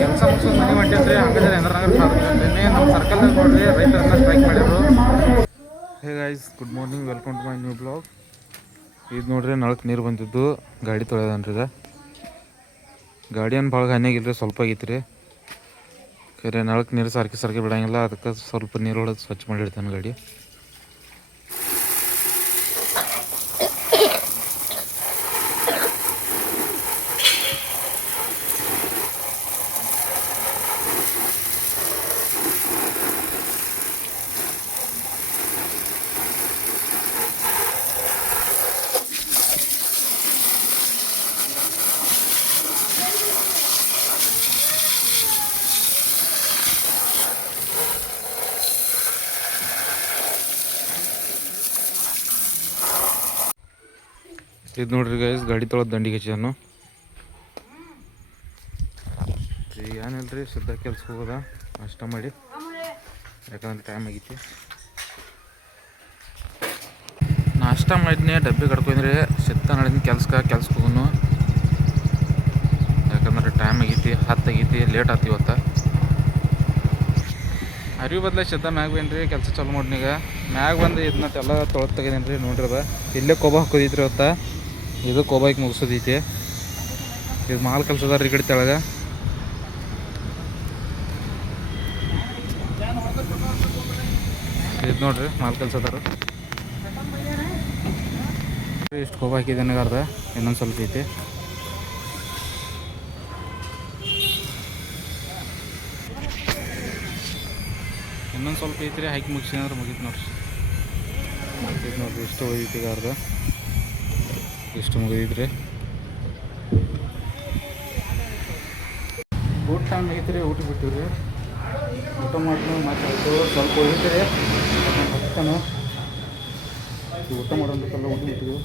ಕೆಲಸ ಮುಗಿಸೋದು ಮನೆ ಹೊಂಟಿದ್ರಿ ಹಂಗದ್ರೆ ಎಂದ್ರನಗರ ನಿನ್ನೆ ನಮ್ಮ ಸರ್ಕಲ್ದಾಗ ನೋಡ್ರಿ ರೈತರೆಲ್ಲ ಸ್ಟ್ರೈಕ್ ಮಾಡಿದ್ರು. Hey guys good morning welcome to my new blog ಇದು ನೋಡ್ರಿ ನಳಕ್ಕೆ ನೀರು ಬಂದಿದ್ದು. ಗಾಡಿ ತೊಳೆದನ್ರಿ ಇದು ಗಾಡಿ ಏನು ಭಾಳ ಹಾನಿಯಾಗಿಲ್ರಿ ಸ್ವಲ್ಪ ಆಗೈತ್ರಿ. ಖರೆ ನಳಕ್ಕೆ ನೀರು ಸಾರ್ಕಿ ಸಾರ್ಕಿ ಬಿಡಂಗಿಲ್ಲ. ಅದಕ್ಕೆ ಸ್ವಲ್ಪ ನೀರು ಹೊಡೆದು ಸ್ವಚ್ಛ ಮಾಡಿಡ್ತಾನೆ ಗಾಡಿ. ಇದು ನೋಡ್ರಿ ಗೈಸ್ ಗಾಡಿ ತೊಳ ದಂಡಿಗೆ ಹಚ್ಚಿದನು. ಏನಿಲ್ರಿ ಸಿದ್ಧ ಕೆಲ್ಸ ಹೋಗೋದ ಅಷ್ಟ ಮಾಡಿ. ಯಾಕಂದ್ರೆ ಟೈಮ್ ಆಗೈತಿ. ನಾಷ್ಟ ಮಾಡಿದ್ನಿ ಡಬ್ಬಿ ಕಡ್ಕೊಂಡ್ರಿ ಸಿದ್ಧ ನಡೆದಿನ ಕೆಲ್ಸಕ್ಕೆ ಕೆಲ್ಸಕ್ಕೆ ಹೋಗೋನು. ಯಾಕಂದ್ರೆ ಟೈಮ್ ಆಗೈತಿ, ಹತ್ತು ಆಗೈತಿ ಲೇಟ್ ಆತಿ ಇವತ್ತು. ಅರಿವು ಬದಲ ಸಿದ್ಧ ಮ್ಯಾಗ ಬೇನ್ರಿ, ಕೆಲಸ ಚಾಲು ಮಾಡಿನೀಗ. ಮ್ಯಾಗ ಬಂದು ಇದನ್ನ ಎಲ್ಲ ತೆಗೆದೇನಿ ರೀ ನೋಡ್ರಿ ಅದ. ಇಲ್ಲೇ ಕೊಬ್ಬ ಹಾಕೋದಿತ್ರಿ ಇವತ್ತು. ಇದು ಕೋಬೈಕ್ ಮುಗಿಸೋದೈತಿ ಇದು ಮಾಲ್ ಕಲ್ಸದ ರೀ ಈ ಕಡೆ ತೆಳಗ. ಇದು ನೋಡ್ರಿ ಮಾಲ್ ಕಲ್ಸದಾರ. ಇಷ್ಟು ಕೋಬ ಹಾಕಿದೆ ನನಗರ್ಧ ಇನ್ನೊಂದು ಸ್ವಲ್ಪ ಐತಿ. ಇನ್ನೊಂದು ಸ್ವಲ್ಪ ಐತ್ರಿ ಹಾಕಿ ಮುಗಿಸಿ ಅಂದ್ರೆ ಮುಗೀತು ನೋಡ್ರಿ. ಇದು ನೋಡ್ರಿ, ಇಷ್ಟು ಅರ್ಧ. ಇಷ್ಟು ಮುಗಿದಿದ್ರಿ? ಊಟ ಟೈಮ್ ಐತ್ರಿ ಊಟ ಬಿಟ್ಟಿವ್ರಿ. ಊಟ ಮಾಡ್ಕೊಂಡು ಮಾತಾಡ್ತು ಸ್ವಲ್ಪ ಹೋಗಿದ್ರಿ ಹತ್ತಾನು ಊಟ ಮಾಡೋದಕ್ಕೆಲ್ಲ ಊಟ ಬಿಟ್ಟಿವಿ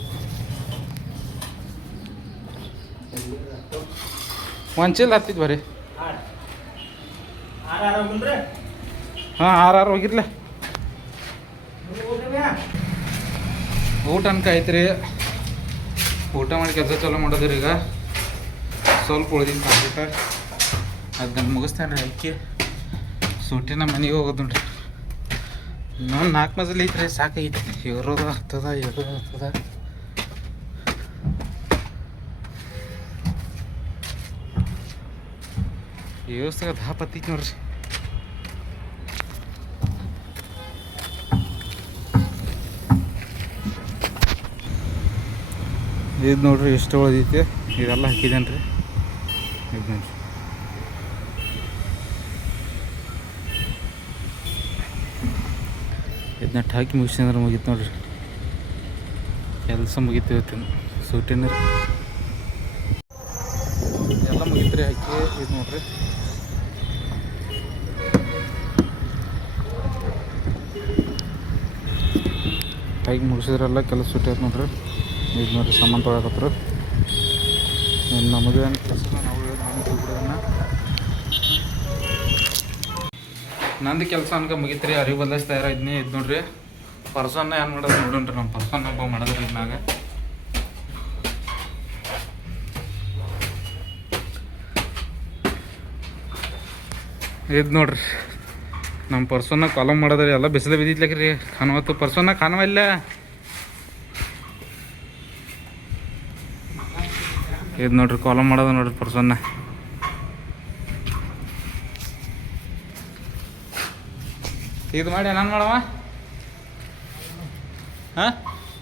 ಒಂದು ಚೀಲ ಹತ್ತಿದ್ ಬರ್ರಿ. ಹಾಂ ಆರು ಆರು ಹೋಗಿರ್ಲ. ಊಟ ಅನ್ಕ ಐತ್ರಿ. ಊಟ ಮಾಡಿ ಕೆಲಸ ಚಾಲೂ ಮಾಡೋದ್ರಿ ಈಗ. ಸ್ವಲ್ಪ ಉಳ್ದಿನ ಕಂಪ್ಯೂಟರ್ ಅದನ್ನ ಮುಗಿಸ್ತೇನೆ ರೀ ಅಕ್ಕಿ. ಸೂಟಿನ ಮನೆಗೆ ಹೋಗೋದು ನೋಡ್ರಿ. ಇನ್ನೊಂದು ನಾಲ್ಕು ಮಜಲ್ ಐತ್ರಿ ಸಾಕೈತಿ ಇವರೋದ ಆಗ್ತದ, ಇರೋದು ಆಗ್ತದ. ವ್ಯವಸ್ಥೆ ಧಾಪತ್ತೈತಿ ನೋಡ್ರಿ. ಇದು ನೋಡ್ರಿ ಎಷ್ಟು ಉಳಿದೈತೆ ಇದೆಲ್ಲ ಹಾಕಿದ್ದೇನೆ ರೀ ಇದು ನೋಡ್ರಿ. ಇದನ್ನ ಹಾಕಿ ಮುಗಿಸ್ಕೊಂಡ್ರೆ ಮುಗೀತು ನೋಡ್ರಿ. ಕೆಲಸ ಮುಗೀತು ಇವತ್ತಿನ. ಸೂಟಿನ ಎಲ್ಲ ಮುಗೀತು ರೀ ಹಾಕಿ ಇದು ನೋಡ್ರಿ. ಹಾಕಿ ಮುಗಿಸಿದ್ರೆಲ್ಲ ಕೆಲಸ ಸುಟ್ಟಿ ನೋಡ್ರಿ. ಇದು ನೋಡ್ರಿ ಸಾಮಾನು ತೊಗೊಳಕತ್ರು ನಮಗೆ ಏನು ಕೆಲಸ ನಾವು ನಂದು ಕೆಲಸ ಅನ್ಕ ಮುಗಿತ್ರಿ, ಅರಿವು ಬದಲಾಯಿಸ್ತಾ ಇದ್ನಿ. ಇದು ನೋಡ್ರಿ, ಪರ್ಸನ್ನ ಏನು ಮಾಡೋದು ನೋಡೋಣ್ರಿ ನಮ್ಮ ಪರ್ಸನ್ ಒಬ್ಬ ಮಾಡಿದ್ರಿ ಇದನ್ನಾಗ ಇದು ನೋಡ್ರಿ ನಮ್ಮ ಪರ್ಸನ್ನ ಕಾಲಮ್ ಮಾಡೋದ್ರಿ, ಎಲ್ಲ ಬಿಸಿಲು ಬಿದ್ದಿತ್ಲಕ್ರಿ ಕಾಣುವತ್ತು ಪರ್ಸನ್ನ ಕಾಣುವ ಇಲ್ಲ. ಇದು ನೋಡ್ರಿ ಕಾಲಮ್ ಮಾಡೋದು ನೋಡ್ರಿ ಪರ್ಸನ್ನ. ಇದು ಮಾಡಿ ನಾನು ಮಾಡವ? ಹಾಂ?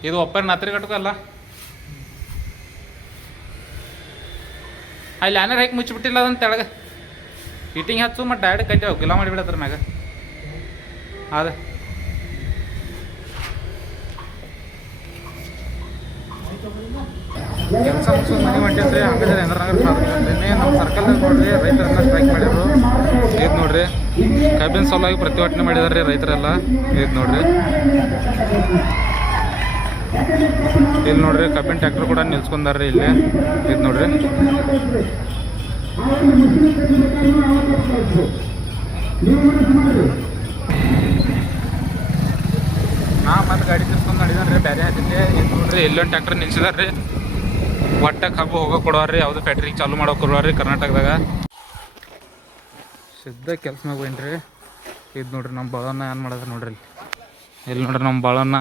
ಇದು ಒಪ್ಪರ್ ನತ್ರಿ ಕಟ್ಕಲ್ಲ ಅಲ್ಲಿ? ಏನಾರ ಹಾಕಿ ಮುಚ್ಚಿಬಿಟ್ಟಿಲ್ಲ ಅದನ್ನ ತೆಳಗೆ. ಹಿಟ್ಟಿಂಗ್ ಹಚ್ಚು ಮತ್ತು ಡೈರೆಕ್ಟ್ ಕಟ್ಟಿ ಹೋಗಿಲ್ಲ ಮಾಡಿಬಿಡತ್ರ ಮ್ಯಾಗ. ಅದ ಕೆಲಸ ಮುಗಿಸೋದು ಮನೆ ಹೊಂಟಿದ್ರಿ ಹಂಗದ್ರೆ ಎಂದ್ರನಗರ ಸಾಧನೆ ನಮ್ಮ ಸರ್ಕಲ್ದಾಗ ನೋಡ್ರಿ ರೈತರೆಲ್ಲ ಸ್ಟ್ರೈಕ್ ಮಾಡಿದ್ರು. ಇದು ನೋಡ್ರಿ, ಕಬ್ಬಿನ ಸಲುವಾಗಿ ಪ್ರತಿಭಟನೆ ಮಾಡಿದಾರೆ ರೈತರೆಲ್ಲ. ಇದು ನೋಡ್ರಿ. ಇಲ್ಲಿ ನೋಡ್ರಿ ಕಬ್ಬಿನ ಟ್ಯಾಕ್ಟರ್ ಕೂಡ ನಿಲ್ಸ್ಕೊಂಡಾರ್ರಿ ಇಲ್ಲಿ. ಇದು ನೋಡ್ರಿ. ನಾ ಮತ್ತೆ ಗಾಡಿ ತಿರ್ಸ್ಕೊಂಡು ರೀ ಬೇರೆ ಹಾಕಿದ್ದೆ ನೋಡ್ರಿ ಎಲ್ಲೊಂದು ಟ್ಯಾಕ್ಟರ್ ನಿಲ್ಸಿದಾರ್ರಿ. ಒಟ್ಟ ಕಬ್ಬು ಹೋಗೋ ಕೊಡೋರಿ ಯಾವುದು ಫ್ಯಾಕ್ಟ್ರಿಗೆ ಚಾಲು ಮಾಡೋ ಕೊಡೋರಿ ಕರ್ನಾಟಕದಾಗ. ಸಿದ್ಧ ಕೆಲಸ ಮ್ಯಾಗ ಬೈನ್ರಿ ಇದು ನೋಡ್ರಿ ನಮ್ಮ ಬಾಳನ್ನ ಏನು ಮಾಡಿದ್ರೆ ನೋಡ್ರಿ ಇಲ್ಲಿ. ನೋಡ್ರಿ ನಮ್ಮ ಬಾಳನ್ನ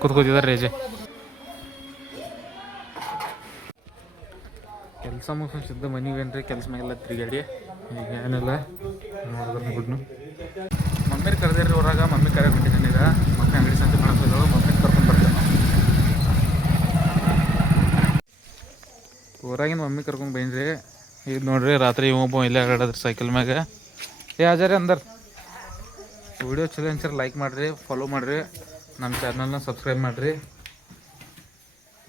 ಕೂತ್ ಕೂತಿದ್ದಾರೆ ರೇಜೆ ಕೆಲಸ ಮುಗಿಸ್ ಸಿದ್ಧ ಮನೆಗೆ ಏನ್ರಿ ಕೆಲಸ ಮ್ಯಾಗೆಲ್ಲ ತಿರುಗಾಡಿ ಈಗ ಏನಿಲ್ಲ, ನೋಡಿದ್ರೆ ಬಿಡ್ನು ಮಮ್ಮಿರ್ ಕರೆದಿರಿ ಊರಾಗ, ಮಮ್ಮಿ ಕರೆ ಬಿಟ್ಟಿದ್ದೀನಿ ಈಗ. ಕರ್ಕೊಂಡು ಊರಾಗಿನ ಮಮ್ಮಿ ಕರ್ಕೊಂಡು ಬೈನ್ರಿ ಇದು ನೋಡ್ರಿ, ರಾತ್ರಿ ಒಬ್ಬ ಇಲ್ಲೇ ಆಗಾಡದ್ರಿ ಸೈಕಲ್ ಮ್ಯಾಗ. ಏ ಹಾಜಾರಿ ಅಂದರ್. ವಿಡಿಯೋ ಚಲೋ ಅನ್ಸರ್ ಲೈಕ್ ಮಾಡಿರಿ ಫಾಲೋ ಮಾಡಿರಿ. ನಮ್ಮ ಚಾನಲ್ನ ಸಬ್ಸ್ಕ್ರೈಬ್ ಮಾಡಿರಿ.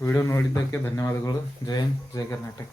ವಿಡಿಯೋ ನೋಡಿದ್ದಕ್ಕೆ ಧನ್ಯವಾದಗಳು. ಜೈ ಹಿಂದ್, ಜೈ ಕರ್ನಾಟಕ.